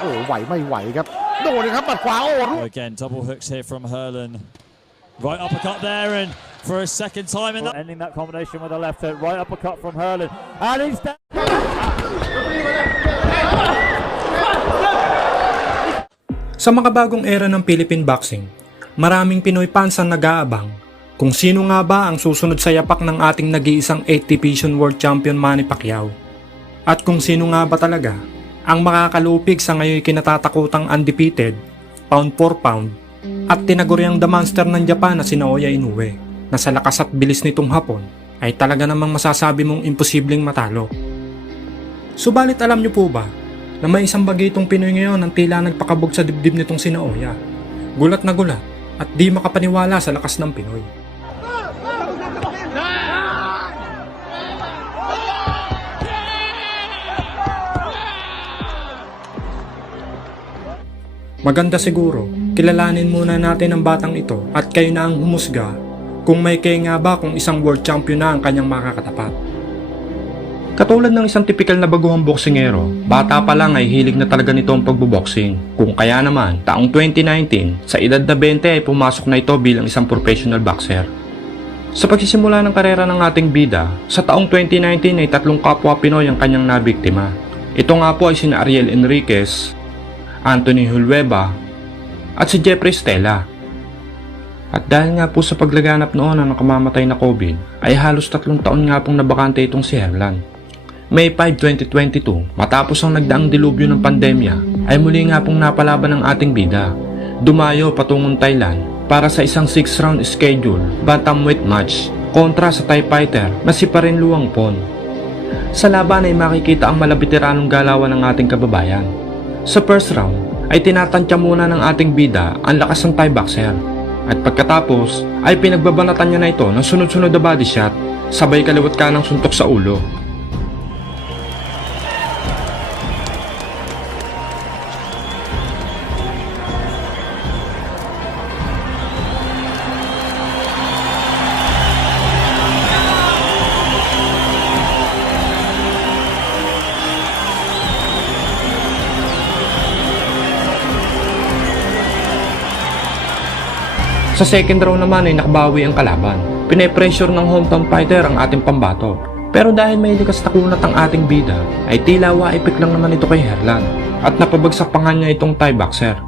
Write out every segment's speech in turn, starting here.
โอ้ไหวไม่ไหวครับ โดนเลยครับปัดขวาโอ้ลูก Again, double hooks here from Herlin. Right uppercut there, and for a second time in that. Ending that combination with a left hook, right uppercut from Hurlin. And he's down. Sa makabagong era ng Philippine Boxing, maraming Pinoy fans ang nag-aabang kung sino nga ba ang susunod sa yapak ng ating nag-iisang 8 Division World Champion Manny Pacquiao. At kung sino nga ba talaga ang makakalupig sa ngayon kinatatakutang undefeated, pound for pound, at tinaguriang the monster ng Japan na si Naoya Inoue na sa lakas at bilis nitong hapon ay talaga namang masasabi mong imposibleng matalo. Subalit alam niyo po ba na may isang bagitong Pinoy ngayon ang tila nagpakabog sa dibdib nitong si Naoya. Gulat na gulat at di makapaniwala sa lakas ng Pinoy. Maganda siguro, kilalanin muna natin ang batang ito at kayo na ang humusga kung may kaya nga ba kung isang world champion na ang kanyang makakatapat. Katulad ng isang typical na baguhang boksingero, bata pa lang ay hilig na talaga nito ang pagbuboxing. Kung kaya naman, taong 2019, sa edad na 20 ay pumasok na ito bilang isang professional boxer. Sa pagsisimula ng karera ng ating bida, sa taong 2019 ay tatlong kapwa Pinoy ang kanyang nabiktima. Ito nga po ay sina Ariel Enriquez, Anthony Hulweba, at si Jeffrey Stella. At dahil nga po sa paglaganap noon ng nakamamatay na COVID, ay halos tatlong taon nga pong nabakante itong si Herlan. May 5, 2022, matapos ang nagdaang dilubyo ng pandemya, ay muli nga pong napalaban ng ating bida. Dumayo patungong Thailand para sa isang 6-round schedule bantamweight match kontra sa Thai fighter na si Parin Luangpon. Sa laban ay makikita ang malabitiranong galawan ng ating kababayan. Sa first round ay tinatantya muna ng ating bida ang lakas ng Thai boxer. At pagkatapos ay pinagbabanatan niya na ito ng sunod-sunod na body shot sabay kaliwat ka ng suntok sa ulo. Sa second round naman ay nakabawi ang kalaban. Pine-pressure ng hometown fighter ang ating pambato. Pero dahil may likas na kunat ang ating bida, ay tila waipik lang naman ito kay Herlan. At napabagsak pa nga niya itong Thai boxer.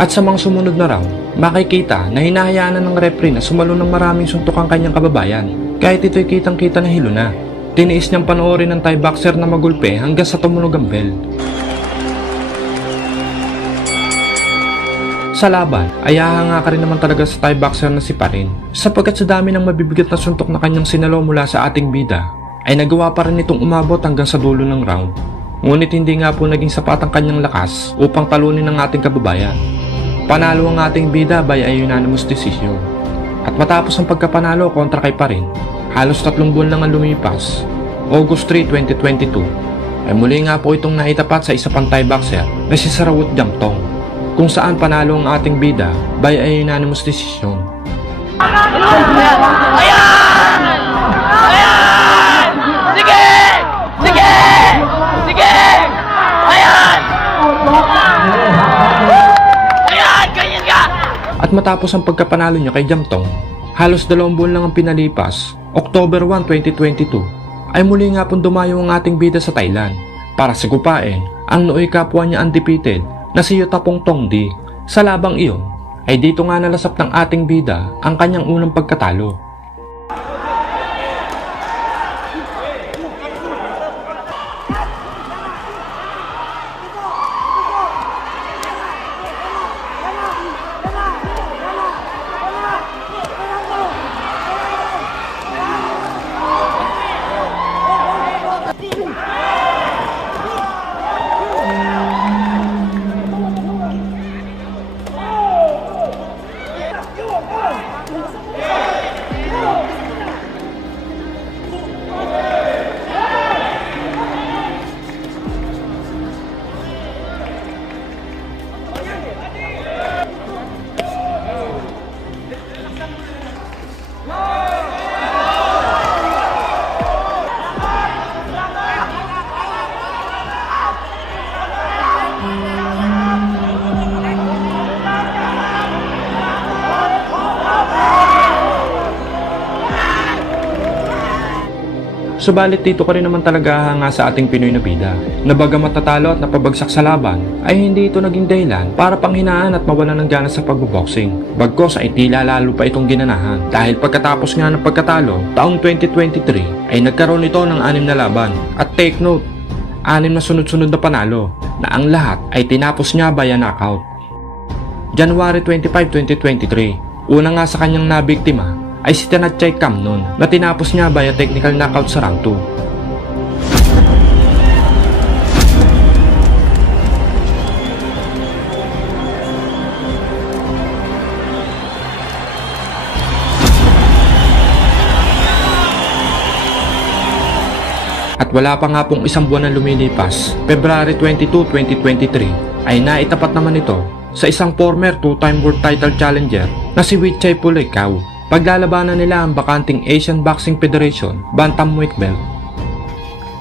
At sa mga sumunod na round, makikita na hinahayaan na ng referee na sumalo ng maraming suntok ang kanyang kababayan. Kahit ito'y kitang-kita na hilo na. Tiniis niyang panoorin ng Thai boxer na magulpe hanggang sa tumunog ang bell. Sa laban, ay hahanga ka rin naman talaga sa Thai boxer na si Parin. Sapagkat sa dami ng mabibigat na suntok na kanyang sinalo mula sa ating bida, ay nagawa pa rin itong umabot hanggang sa dulo ng round. Ngunit hindi nga po naging sapat ang kanyang lakas upang talunin ng ating kababayan. Panalo ang ating bida by a unanimous decision. At matapos ang pagkapanalo kontra kay Parin, halos tatlong buwan lang ang lumipas, August 3, 2022, ay muli nga po itong naitapat sa isa pang Thai boxer na si Sarawut Jamtong kung saan panalo ang ating bida by a unanimous decision. Sige! Matapos ang pagkapanalo niya kay Jamtong, halos dalawang buwan lang ang pinalipas, October 1, 2022, ay muli nga pong dumayo ang ating bida sa Thailand para sigupain ang nooy kapwa niya undefeated na si Yutapong Tongdi. Sa labang iyon, ay dito nga nalasap ng ating bida ang kanyang unang pagkatalo. Subalit dito ka rin naman talaga hanga sa ating Pinoy na bida. Na bagamat natalo at napabagsak sa laban, ay hindi ito naging dahilan para panghinaan at mawalan ng gana sa pagboboxing. Bagkos ay tila lalo pa itong ginanahan. Dahil pagkatapos nga ng pagkatalo, taong 2023 ay nagkaroon ito ng anim na laban. At take note, anim na sunod-sunod na panalo na ang lahat ay tinapos niya via knockout. January 25, 2023, una nga sa kanyang nabiktima ay si Tanatchay Kamnon na tinapos niya via technical knockout sa round 2. At wala pa nga pong isang buwan na lumilipas, February 22, 2023, ay naitapat naman ito sa isang former two-time world title challenger na si Wichay Pulikaw. Paglalabanan nila ang bakanting Asian Boxing Federation Bantamweight belt.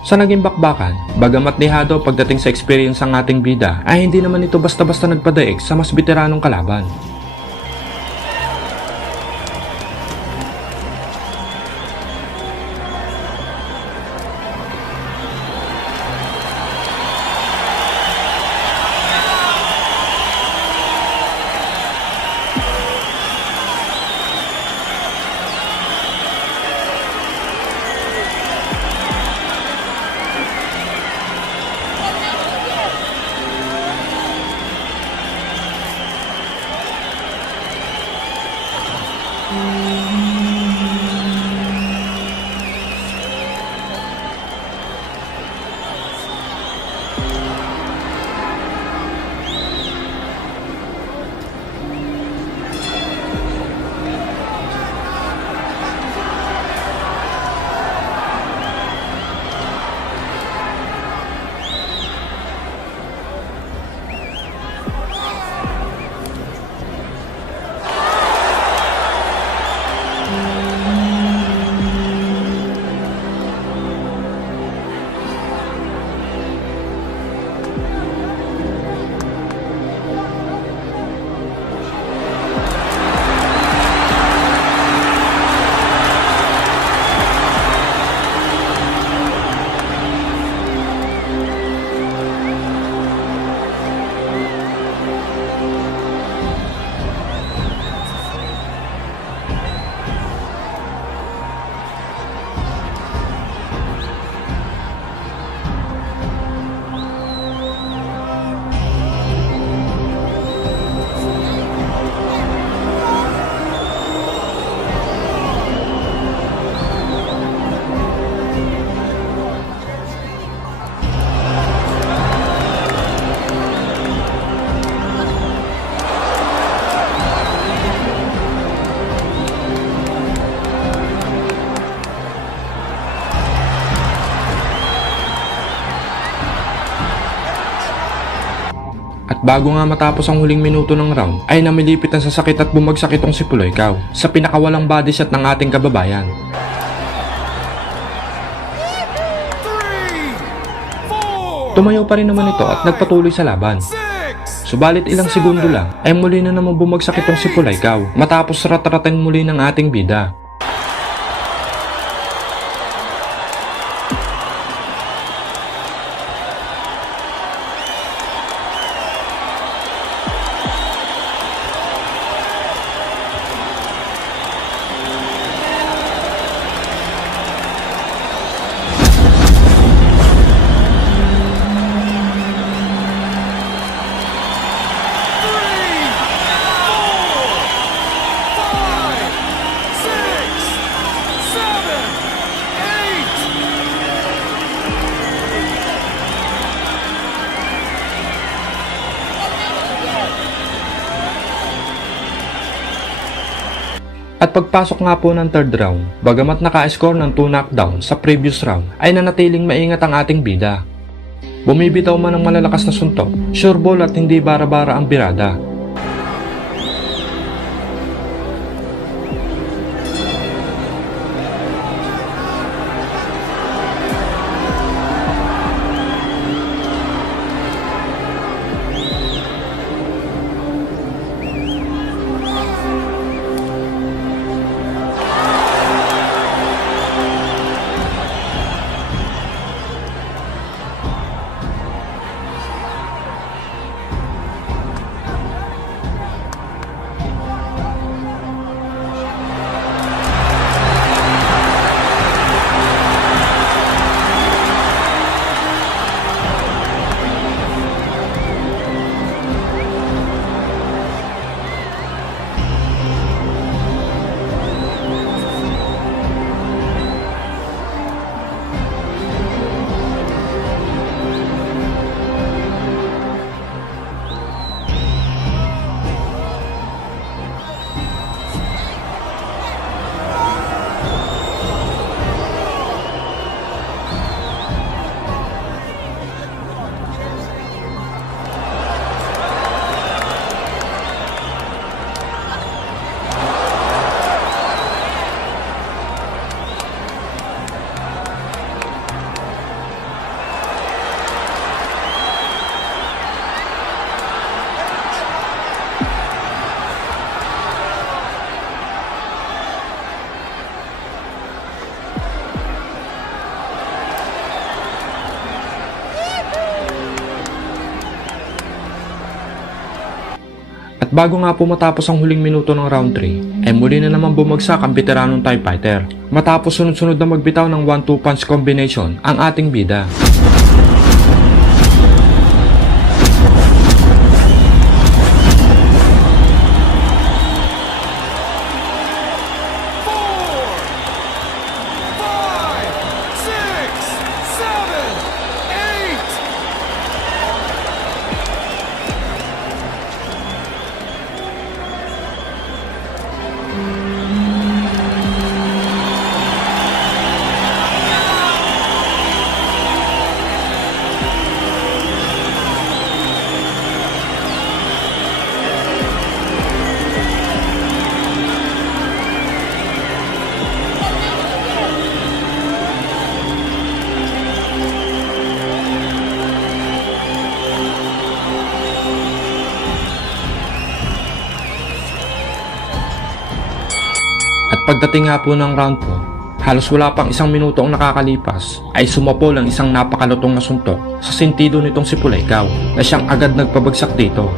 Sa naging bakbakan, bagamat dehado pagdating sa experience ang ating bida, ay hindi naman ito basta-basta nagpadaig sa mas veteranong kalaban. Bago nga matapos ang huling minuto ng round, ay namilipit ang sasakit at bumagsak itong si Puloy Cow sa pinakawalang body shot ng ating kababayan. Tumayo pa rin naman ito at nagpatuloy sa laban. Subalit ilang segundo lang ay muli na naman bumagsak itong si Puloy Cow matapos ratratin muli ng ating bida. At pagpasok nga po ng third round, bagamat naka-score ng 2 knockdown sa previous round, ay nanatiling maingat ang ating bida. Bumibitaw man ng malalakas na suntok, sure ball at hindi bara-bara ang birada. At bago nga po matapos ang huling minuto ng round 3, ay muli na naman bumagsak ang veteranong TIE Fighter. Matapos sunod-sunod na magbitaw ng 1-2 punch combination ang ating bida. Pagdating nga po ng round 4, halos wala pang isang minuto ang nakakalipas ay sumapol ang isang napakalutong na suntok sa sentido nitong si Pulaykaw na siyang agad nagpabagsak dito.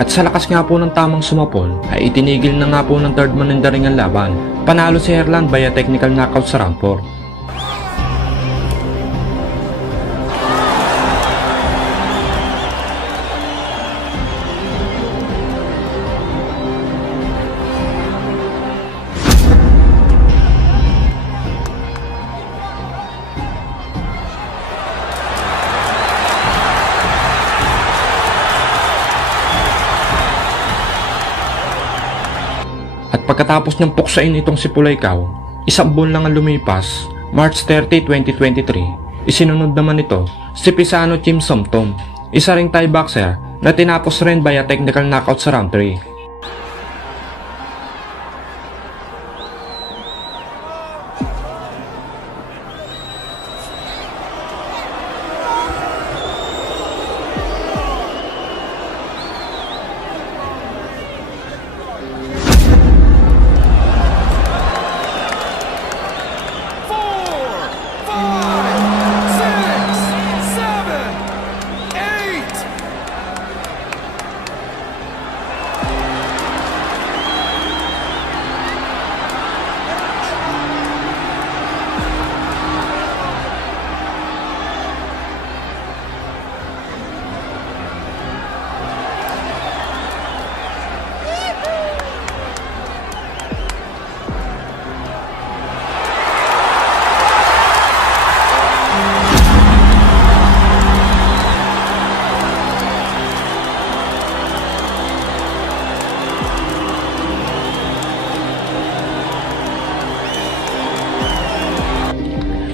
At sa lakas nga po ng tamang sumapol ay itinigil na nga po ng third man ng daring ang laban. Panalo si Herland via technical knockout sa round 4. At pagkatapos ng puksain itong si Pulaykaw, isang buwan lang ang lumipas, March 30, 2023, isinunod naman ito si Pisano Chim Somtom isa ring Thai boxer na tinapos rin via technical knockout sa round 3.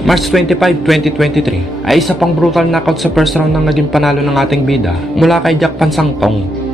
March 25, 2023 ay isa pang brutal knockout sa first round ng naging panalo ng ating bida mula kay Jack Pansangtong.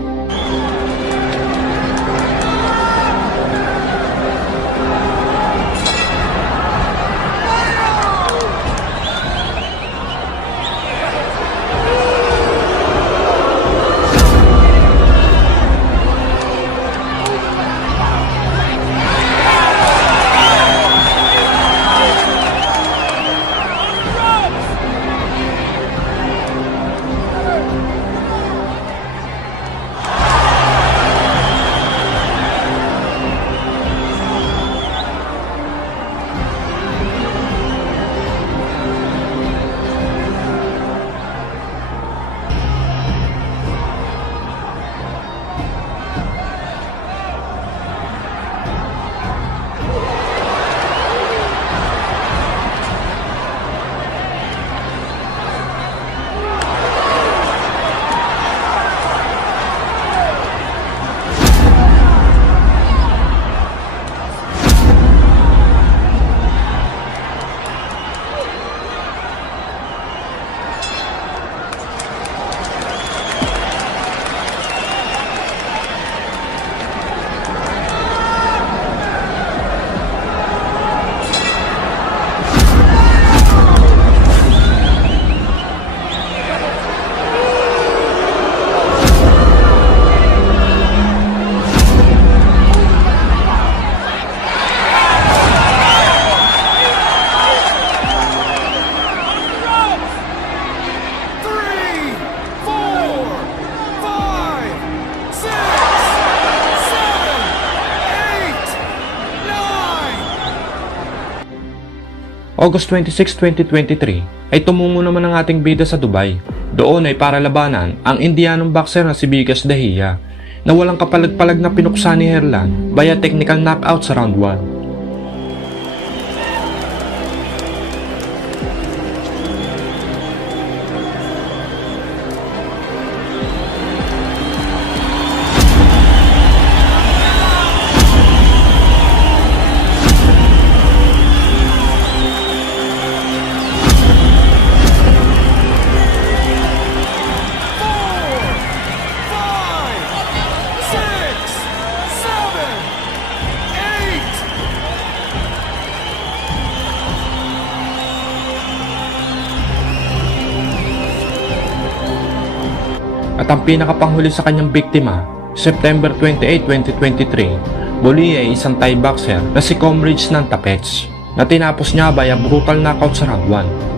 August 26, 2023 ay tumungo naman ang ating bida sa Dubai. Doon ay para labanan ang Indianong boxer na si Bigas Dahia na walang kapalag-palag na pinuksa ni Herlan via technical knockout sa round 1. Ang pinakapanghuli sa kanyang biktima, September 28, 2023, muli ay isang Thai boxer na si Comrades ng Tapets na tinapos niya via brutal knockout sa round 1.